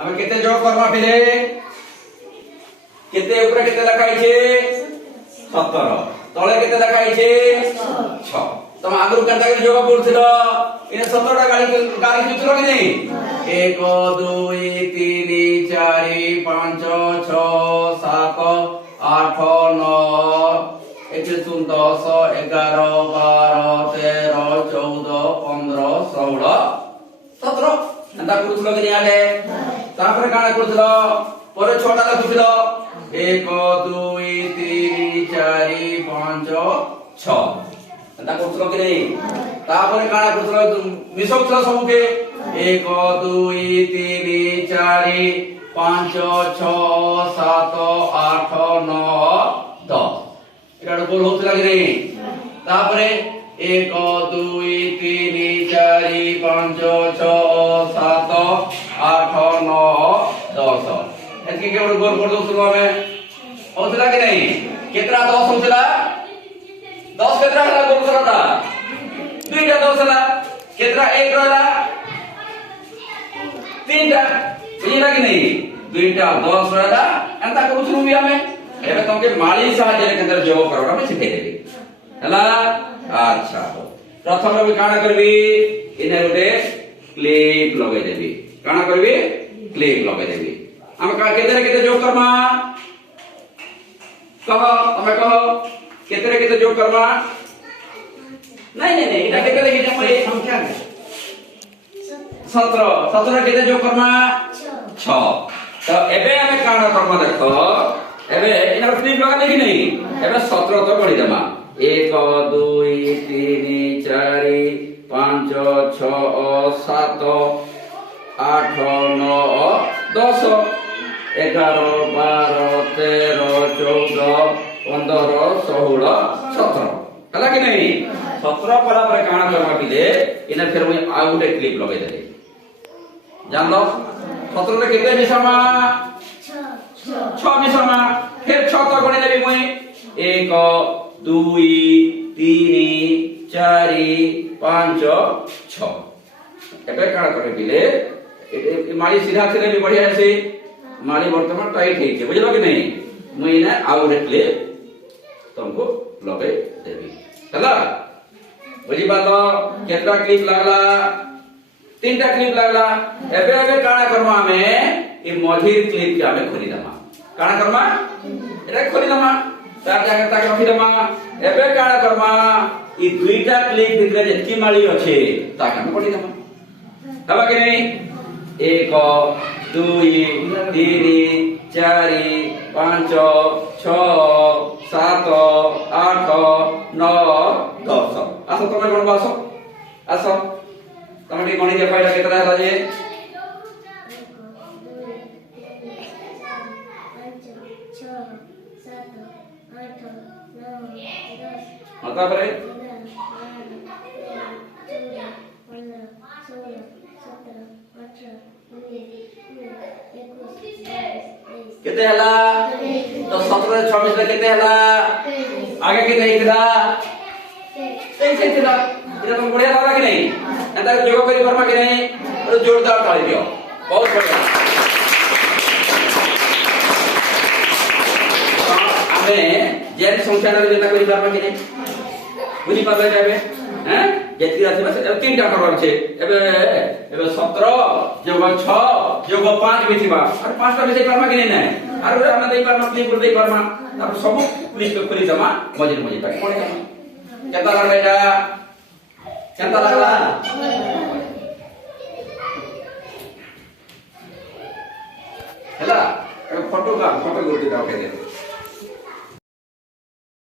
ଆମେ କେତେ ଯୋଗ କରମା ଫିରେ କେତେ ଉପରେ କେତେ ଲେଖାଇছে 17 ତଳେ କେତେ ଲେଖାଇছে 6 ତମ ଆଗରୁ କେତେ ଯୋଗ କରୁଥିଲ ଏ 17 ଟା ଗାଳି ଦିଥିଲ କି ନାହିଁ 1 2 3 4 5 6 7 8 9 1 10 11 12 13 14 15 16 17 एंता करथलो कि आगे तापर काना करथलो पर 6टा लिखुथलो 1 2 3 4 5 6 एंता करथलो कि नहीं तापर काना करथलो मिसौथलो सब के 1 2 3 4 5 6 7 8 9 10 एटा गोल होतला कि नहीं तापर 1 2 3 4 5 6 7 8 9 10 एतके के गोल कर दो शुरू में होतला कि नहीं केतरा 10 होतला 10 केतरा हला गोल करता दुईटा 10 हला केतरा 1 रहला तीनटा बुझिला कि नहीं दुईटा 10 रहला एंता करू शुरू भी हमें एबे तुमके माली साहाଯ୍य केंद्र जोग करबा में सिखाई देबी हला अच्छा हो प्रथम में काना करबी इने गोटे क्लिप लगे देबी काना करबी क्लिप लगे देबी हम का केते जोग करमा कह तमे कह केते जोग करमा नहीं इटा केते देखि हम ए संख्या 17 केते जोग करमा 6 तो एबे हमें काना करमा देखो एबे इना क्लिप लगा देखि नहीं एबे 17 तो गणि देमा 1 2 3 4 5 6 7 8 9 10 11 12 13 14 15 16 17 हला कि नहीं 17 कला पर काना करबा बिले इना फिर मुई आ गुटे क्लिप लगे देले जान लो 17 रे केते मिसामा 6 मिसामा फिर 6 तो गणि देबी मुई 1 2 3 4 5 6 एबे काना करे बिले माली सीधा थे भी बढ़िया से माली वर्तमान टाइट है बुझलो कि नहीं मुई ना आउ रेटले तुमको लगे देबी हला बुझी बात केतना क्लिप लागला तीनटा क्लिप लागला एबे काना करमा हमें ई मझिर क्लिप के हमें खोली दमा काना करमा एटा खोली दमा तार जागे ताके रखि दमा एबे काना करमा ई दुईटा क्लिप भितरे जेतकी माली अछि ताके हम खोली दमा हला कि नहीं 1 2 3 4 5 6 7 8 9 10 आसो तमे गणबा आसो तमे टी गणि देखा एटा केतरा हला जे 1 तापरे केते हला तो 17 26 ले केते हला आगे केते हितला ऐसे हितला इरा तुम बढ़िया लागला कि नहीं एंता जोग करी फरमा कि नहीं तो जोरदार ताली दियो बहुत बढ़िया हमें जेन संख्या रे जेता करी फरमा कि नहीं बुझी पाबे जाबे हैं जेती आसे बस तीनटा करबार छे एबे 17 जोग 6 जोग 5 बिथिबा और 5टा बिसे परमा कि नहीं और हम दे परमा क्लिप दे परमा अब सब क्लिप करी जमा मजे तक कोने केता लागला एटा केता लागला हला फोटो गुर्ती दाओ के दे